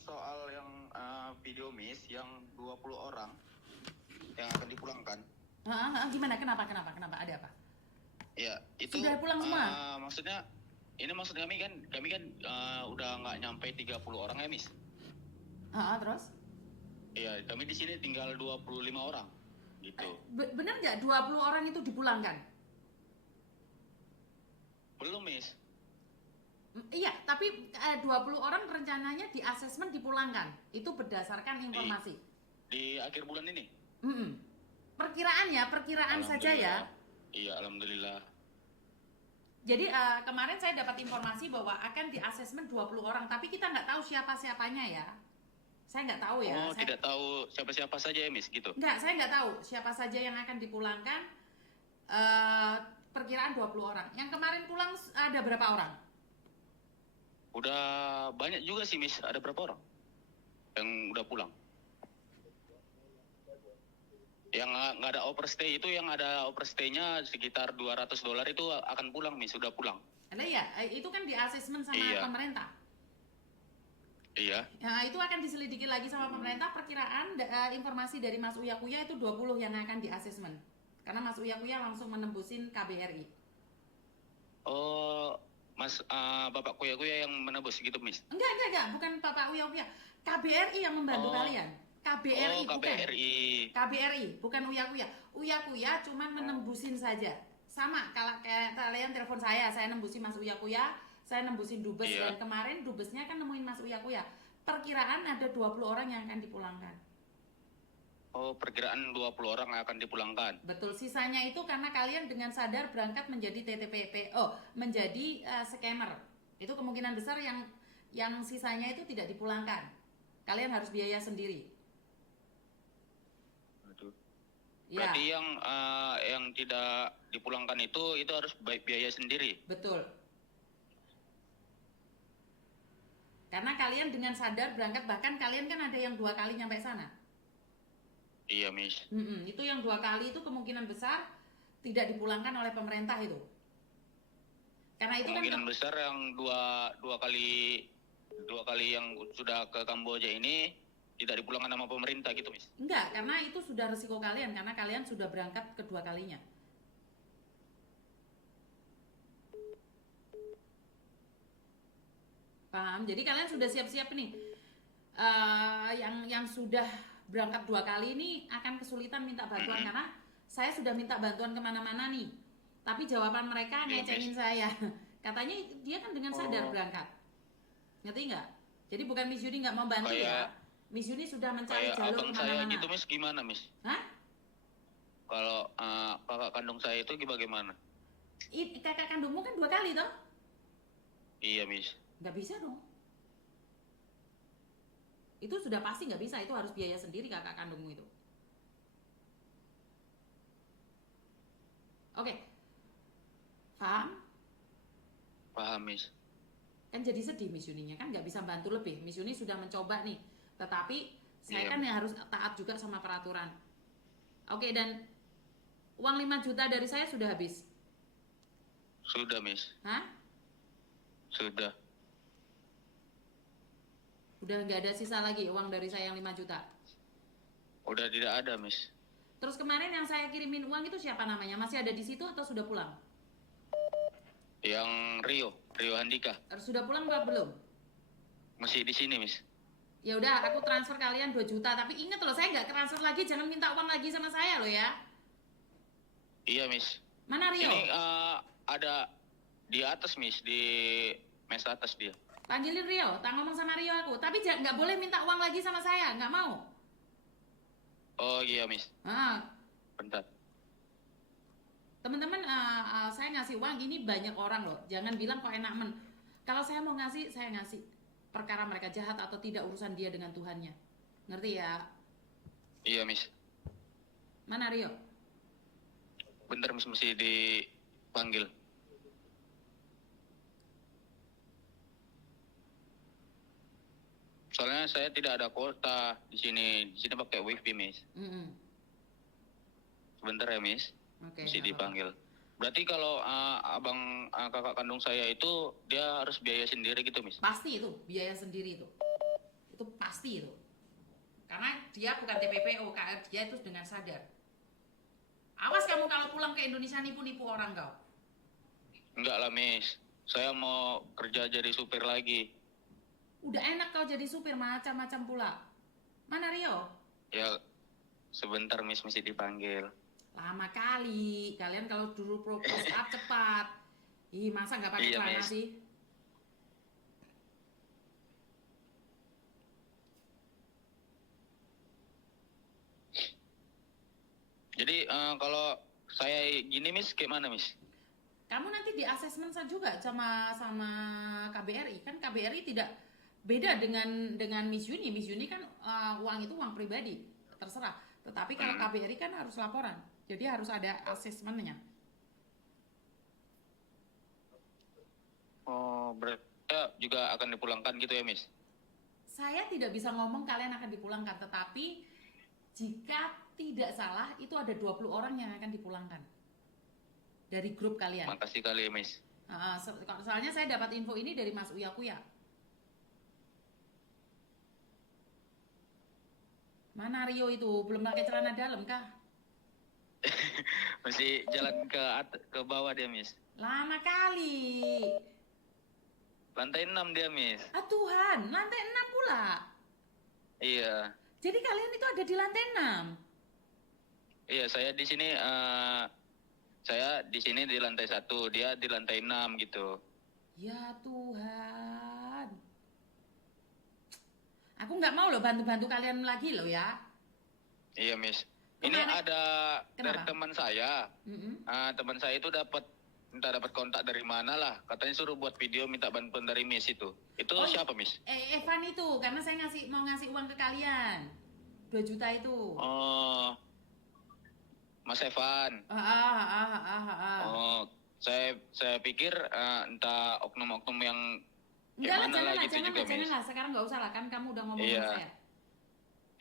soal yang video Miss yang 20 orang yang akan dipulangkan. Gimana? Kenapa? Ada apa? Ya, itu Sudah pulang semua? maksudnya kami kan udah nggak nyampe 30 orang ya, Miss. Terus? Iya, kami di sini tinggal 25 orang. Gitu. Benar nggak 20 orang itu dipulangkan? Belum, Miss. Iya, tapi 20 orang rencananya di asesmen dipulangkan. Itu berdasarkan informasi. Di akhir bulan ini? Perkiraan saja ya. Iya, alhamdulillah. Jadi kemarin saya dapat informasi bahwa akan di asesmen 20 orang, tapi kita nggak tahu siapa-siapanya ya. Saya nggak tahu ya. Oh, tidak tahu siapa-siapa saja ya, Miss, gitu? Enggak, saya nggak tahu siapa saja yang akan dipulangkan. Perkiraan 20 orang. Yang kemarin pulang ada berapa orang? Udah banyak juga sih, Miss. Ada berapa orang yang udah pulang? Yang nggak ada overstay itu, yang ada overstay-nya sekitar $200 itu akan pulang, Miss. Sudah pulang. Ada ya? Itu kan di asesmen sama pemerintah. Iya. Nah, itu akan diselidiki lagi sama pemerintah. Perkiraan informasi dari Mas Uya Kuya itu 20 yang akan di asesmen. Karena Mas Uya Kuya langsung menembusin KBRI. Oh, Bapak Kuya yang menebus gitu, Miss? Enggak, bukan Bapak Uya Kuya. KBRI yang membantu kalian. KBRI, KBRI, bukan Uya Kuya. Uya Kuya cuman menembusin saja. Sama kalau kayak kalian telepon saya nembusin Mas Uya Kuya, saya nembusin dubes. Dan kemarin dubesnya kan nemuin Mas Uya Kuya. Perkiraan ada 20 orang yang akan dipulangkan. Oh, perkiraan 20 orang yang akan dipulangkan. Betul, sisanya itu karena kalian dengan sadar berangkat menjadi TTPP, menjadi scammer. Itu kemungkinan besar yang sisanya itu tidak dipulangkan. Kalian harus biaya sendiri. Berarti yang tidak dipulangkan itu harus biaya sendiri. Betul. Karena kalian dengan sadar berangkat, bahkan kalian kan ada yang 2 kali nyampe sana. Iya, Miss. Itu yang 2 kali itu kemungkinan besar tidak dipulangkan oleh pemerintah itu. Karena itu kemungkinan besar yang dua kali yang sudah ke Kamboja ini tidak dipulangkan sama pemerintah gitu, Miss? Enggak, karena itu sudah resiko kalian, karena kalian sudah berangkat kedua kalinya. Paham? Jadi kalian sudah siap-siap nih. Yang sudah berangkat 2 kali ini akan kesulitan minta bantuan karena saya sudah minta bantuan kemana-mana nih. Tapi jawaban mereka ngecengin saya. Katanya dia kan dengan sadar berangkat. Ngerti nggak? Jadi bukan Miss Yuni nggak mau bantu ya. Miss Yuni sudah mencari jalur kemana-mana. Saya gitu, Miss, gimana, Miss? Hah? Kalau kakak kandung saya itu bagaimana? Kakak kandungmu kan 2 kali toh? Iya, Miss. Nggak bisa dong. Itu sudah pasti nggak bisa, itu harus biaya sendiri kakak kandungmu itu. Oke. Paham? Paham, Miss. Kan jadi sedih Miss Yuninya, kan nggak bisa bantu lebih. Miss Yuni sudah mencoba nih, tetapi saya kan yang harus taat juga sama peraturan. Oke, dan uang 5 juta dari saya sudah habis? Sudah, Miss. Hah? Sudah. Udah nggak ada sisa lagi uang dari saya yang 5 juta? Udah tidak ada, Miss. Terus kemarin yang saya kirimin uang itu siapa namanya? Masih ada di situ atau sudah pulang? Yang Rio Handika. Sudah pulang apa belum? Masih di sini, Miss. Ya udah, aku transfer kalian 2 juta. Tapi ingat loh, saya nggak transfer lagi. Jangan minta uang lagi sama saya loh ya. Iya, Miss. Mana Rio? Ini ada di atas, Miss. Di mes atas dia. Panggilin Rio, tak ngomong sama Rio aku. Tapi nggak boleh minta uang lagi sama saya, nggak mau. Oh iya, Miss. Bentar. Teman-teman, saya ngasih uang ini banyak orang loh. Jangan bilang kok enak men. Kalau saya mau ngasih, saya ngasih. Perkara mereka jahat atau tidak urusan dia dengan Tuhannya. Ngerti ya? Iya, Miss. Mana Rio? Bentar, Miss, mesti dipanggil. Soalnya saya tidak ada kuota di sini. Di sini pakai wifi, Miss. Sebentar ya, Miss. Oke. Mesti dipanggil. Berarti kalau kakak kandung saya itu dia harus biaya sendiri gitu, Miss? Pasti itu biaya sendiri itu. Itu pasti itu. Karena dia bukan TPPO, dia itu dengan sadar. Awas kamu kalau pulang ke Indonesia nipu-nipu orang kau. Enggak lah, Miss. Saya mau kerja jadi supir lagi. Udah enak kau jadi supir macam-macam pula. Mana Rio? Ya, sebentar Miss mesti dipanggil. Lama kali. Kalian kalau dulu propose up cepat. Ih, masa nggak pakai Iya, celana Miss. sih? Jadi kalau saya gini Miss, kayak mana Miss? Kamu nanti di asesmen juga sama KBRI. Kan KBRI tidak beda dengan Miss Uni. Miss Uni kan uang itu uang pribadi, terserah. Tetapi kalau KBRI kan harus laporan. Jadi harus ada asesmennya. Oh, berarti juga akan dipulangkan gitu ya Miss? Saya tidak bisa ngomong kalian akan dipulangkan, tetapi jika tidak salah itu ada 20 orang yang akan dipulangkan dari grup kalian. Makasih kali ya Miss. Soalnya saya dapat info ini dari Mas Uya Kuya. Mana Rio itu? Belum pakai celana dalam kah? Masih jalan ke bawah dia Miss. Lama kali. Lantai 6 dia Miss. Ah Tuhan, lantai 6 pula. Iya. Jadi kalian itu ada di lantai 6? Iya, saya di sini di lantai 1, dia di lantai 6 gitu. Ya Tuhan. Aku nggak mau loh bantu-bantu kalian lagi loh ya. Iya Miss. Ini Kemarin- ada dari Kenapa? teman saya. Mm-mm. Teman saya itu minta dapat kontak dari mana lah. Katanya suruh buat video minta bantuan dari Miss itu. Itu Oh, siapa Miss? Evan itu, karena saya mau ngasih uang ke kalian. 2 juta itu. Oh, Mas Evan. Oh, saya pikir entah oknum-oknum yang Enggak lah, mana lah gitu juga Miss. jangan lah. Sekarang nggak usah lah, kan kamu udah ngomong Iya. sama saya.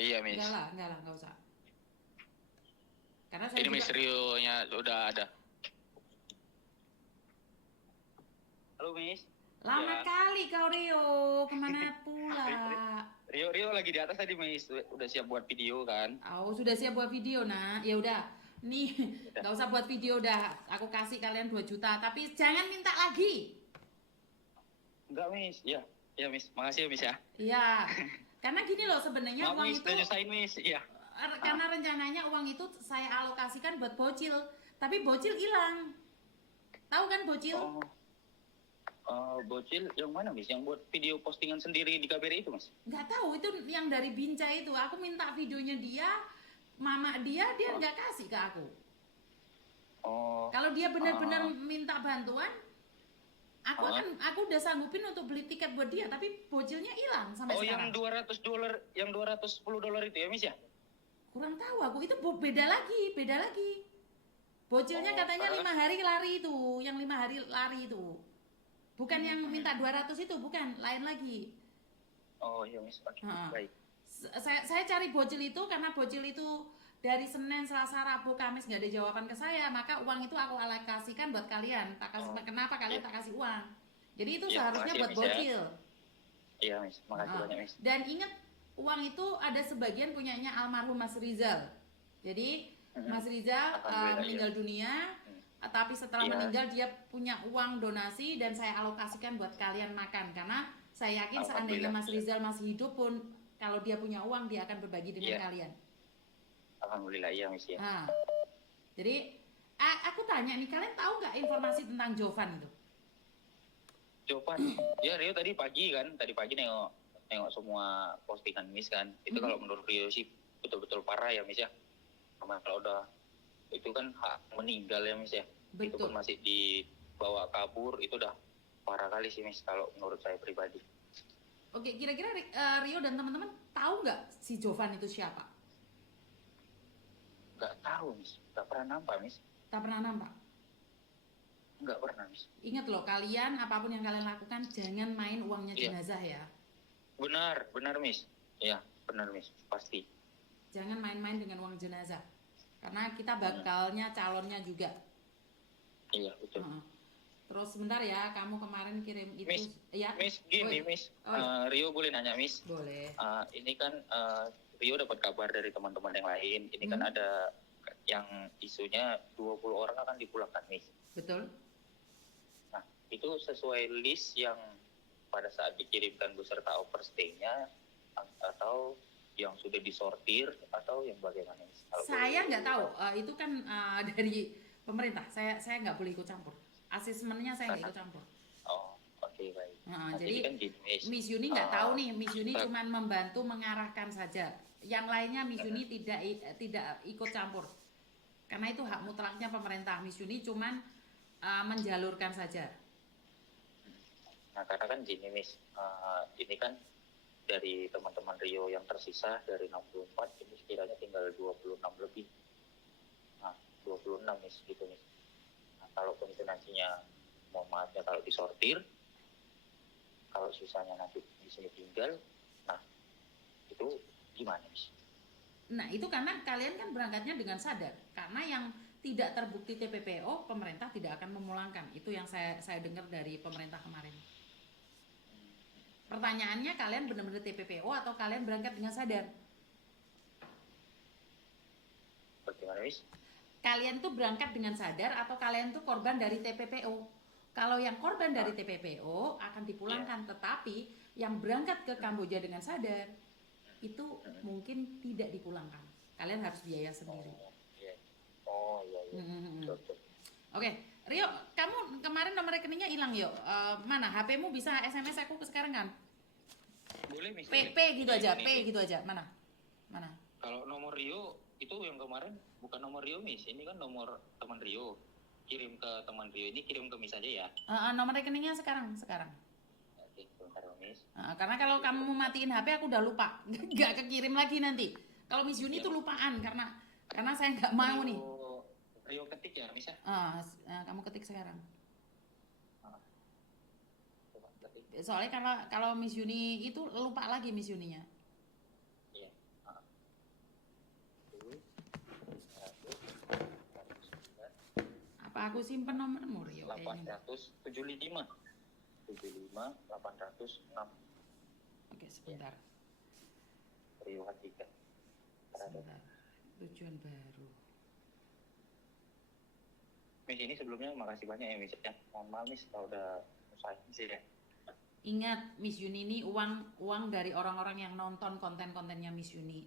Iya Miss. Enggak lah, nggak usah. Karena saya Ini juga, Miss Rio-nya sudah ada. Halo Miss. lama Ya. kali kau Rio, kemana pula? Rio lagi di atas tadi Miss, udah siap buat video kan? Oh, sudah siap buat video nah. Ya udah. Nih, nggak usah buat video dah. Aku kasih kalian 2 juta, tapi jangan minta lagi. Enggak Miss, ya Miss, makasih ya Miss ya. Iya. Karena gini loh sebenarnya Maaf uang Miss, itu udah nyusahin Miss, iya. karena rencananya uang itu saya alokasikan buat bocil, tapi bocil hilang. Tahu kan bocil? Bocil yang mana Miss? Yang buat video postingan sendiri di KBRI itu Mas? Nggak tahu, itu yang dari Binca itu. Aku minta videonya dia, mama dia nggak kasih ke aku. Oh. Kalau dia benar-benar minta bantuan, aku udah sanggupin untuk beli tiket buat dia, tapi bocilnya hilang sampai sekarang. Yang $210 itu ya Miss ya? Kurang tahu aku, itu beda lagi. Bocilnya katanya 5 hari lari itu, yang 5 hari lari itu. Bukan yang minta 200 itu, bukan, lain lagi. Oh iya Miss, oke, baik. Saya cari bocil itu karena bocil itu dari Senin, Selasa, Rabu, Kamis nggak ada jawaban ke saya, maka uang itu aku alokasikan buat kalian. Kenapa kalian tak kasih uang? Jadi itu seharusnya buat bocil. Iya Miss, makasih banyak Miss. Dan ingat, uang itu ada sebagian punyanya almarhum Mas Rizal. Jadi Mas Rizal meninggal dunia, tapi setelah meninggal dia punya uang donasi dan saya alokasikan buat kalian makan, karena saya yakin seandainya Mas Rizal masih hidup pun kalau dia punya uang dia akan berbagi dengan kalian. Alhamdulillah iya Miss ya. Jadi aku tanya nih, kalian tahu nggak informasi tentang Jovan itu? Jovan, ya Rio tadi pagi nengok semua postingan Miss kan. Itu kalau menurut Rio sih betul-betul parah ya Miss ya. Kalau udah itu kan meninggal ya Miss ya. Betul. Itu pun masih dibawa kabur, itu udah parah kali sih Miss kalau menurut saya pribadi. Oke, kira-kira Rio dan teman-teman tahu nggak si Jovan itu siapa? Nggak tahu Miss, nggak pernah nampak Miss. Tak pernah nampak? Nggak pernah Miss. Ingat loh, kalian apapun yang kalian lakukan jangan main uangnya jenazah ya. Benar Miss. Iya, benar Miss, pasti. Jangan main-main dengan uang jenazah. Karena kita bakalnya calonnya juga. Iya, betul. Terus sebentar ya, kamu kemarin kirim itu Miss, ya? Miss gini, Oi. Miss. Oi. Rio boleh nanya, Miss? Boleh. Ini kan Rio dapat kabar dari teman-teman yang lain. Ini kan ada yang isunya 20 orang akan dipulangkan, Miss. Betul. Nah, itu sesuai list yang pada saat dikirimkan beserta overstay-nya atau yang sudah disortir atau yang bagaimana, Miss? Saya nggak tahu. Itu kan dari pemerintah. Saya nggak boleh ikut campur. Asesmennya saya nggak ikut campur. Oh, oke, baik. Jadi kan gini, Miss Yuni nggak tahu nih. Miss Yuni cuma membantu mengarahkan saja. Yang lainnya Miss Yuni tidak ikut campur. Karena itu hak mutlaknya pemerintah. Miss Yuni cuma menjalurkan saja. Nah, karena kan gini, Miss. Ini kan dari teman-teman Rio yang tersisa dari 64 ini sekiranya tinggal 26 lebih. Nah, 26, Miss, gitu, Miss. Nah, kalaupun itu nantinya, mohon maafnya kalau disortir, kalau sisanya nanti di sini tinggal, nah, itu gimana, Miss? Nah, itu karena kalian kan berangkatnya dengan sadar. Karena yang tidak terbukti TPPO, pemerintah tidak akan memulangkan. Itu yang saya dengar dari pemerintah kemarin. Pertanyaannya, kalian benar-benar TPPO atau kalian berangkat dengan sadar? Bagaimana, Miss? Kalian tuh berangkat dengan sadar atau kalian tuh korban dari TPPO? Kalau yang korban dari TPPO akan dipulangkan, tetapi yang berangkat ke Kamboja dengan sadar itu mungkin tidak dipulangkan. Kalian harus biaya sendiri. Oh iya. Oke, Rio, kamu kemarin nomor rekeningnya hilang yuk. Mana? HP-mu bisa SMS aku sekarang kan? Boleh, Miss. P gitu aja, P gitu aja. Mana? Kalau nomor Rio itu yang kemarin bukan nomor Rio, Miss. Ini kan nomor teman Rio. Kirim ke teman Rio, ini kirim ke Miss aja ya. Nomor rekeningnya sekarang. Oke, bentar, Miss. Karena kalau kamu mau matiin HP aku udah lupa, nggak kekirim lagi nanti. Kalau Miss Yuni tuh lupaan karena saya nggak mau nih. Rio ketik ya, Miss ya? Kamu ketik sekarang. Coba ketik. Soalnya kalau Miss Yuni itu lupa lagi Miss Yuninya. Iya. Apa aku simpen nomormu Rio? 875 806. Oke, sebentar. Rio Hatikan. Sebentar. Tujuan baru. Miss, ini sebelumnya makasih banyak ya, Miss ya. Mohon maaf, Miss, kalau udah usahain sih ya. Ingat, Miss Yuni ini uang dari orang-orang yang nonton konten-kontennya Miss Yuni.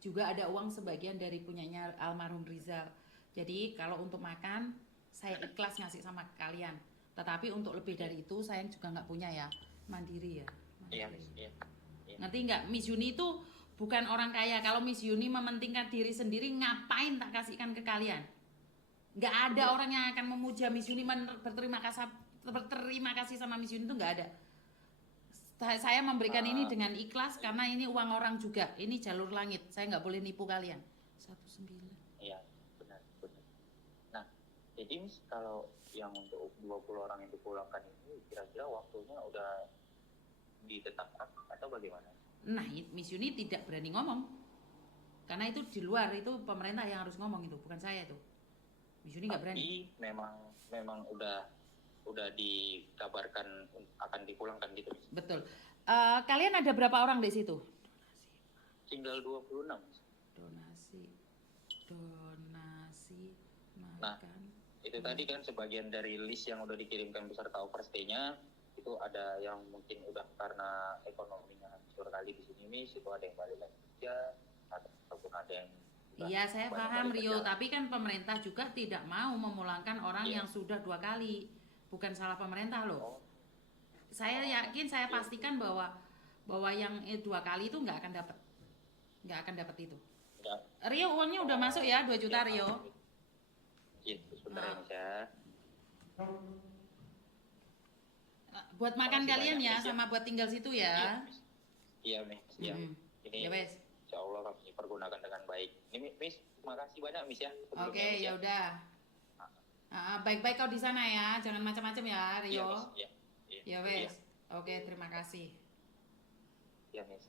Juga ada uang sebagian dari punyanya almarhum Rizal. Jadi kalau untuk makan, saya ikhlas ngasih sama kalian. Tetapi untuk lebih dari itu, saya juga nggak punya ya. Mandiri ya. Iya, Miss. Iya. Ngerti nggak? Miss Yuni itu bukan orang kaya. Kalau Miss Yuni mementingkan diri sendiri, ngapain tak kasihkan ke kalian? Nggak ada orang yang akan memuja Miss Yuni, berterima kasih sama Miss Yuni itu nggak ada. Saya memberikan ini dengan ikhlas karena ini uang orang juga. Ini jalur langit. Saya nggak boleh nipu kalian. 19. Iya, benar. Nah, jadi Miss, kalau yang untuk 20 orang yang dipulangkan ini kira-kira waktunya udah ditetapkan atau bagaimana? Nah, Miss Yuni tidak berani ngomong. Karena itu di luar, itu pemerintah yang harus ngomong itu, bukan saya itu. Miss Yuni nggak berani. Tapi memang udah dikabarkan akan dipulangkan gitu, Miss. Betul. Kalian ada berapa orang di situ? Tinggal 26. Donasi makan. Nah, itu tadi kan sebagian dari list yang udah dikirimkan beserta overstay-nya, itu ada yang mungkin udah karena ekonominya hancur kali di sini, Miss, itu ada yang balik lagi kerja, ataupun ada yang iya, saya paham Rio, tapi kan pemerintah juga tidak mau memulangkan orang yang sudah 2 kali. Bukan salah pemerintah loh. Saya yakin, saya pastikan bahwa yang 2 kali itu nggak akan dapat itu. Rio, uangnya udah masuk ya 2 juta Rio. Iya, sebentar ya, Miss ya. Buat makan kalian ya, sama buat tinggal situ ya. Iya, Miss. Iya. Ya Ini wes. Insya Allah kami pergunakan dengan baik. Ini Miss, makasih banyak, Miss ya. Oke, ya udah. Baik-baik kau di sana ya, jangan macam-macam ya Rio. Iya, Miss. Iya. Ya wes. Oke, terima kasih. Iya, Miss.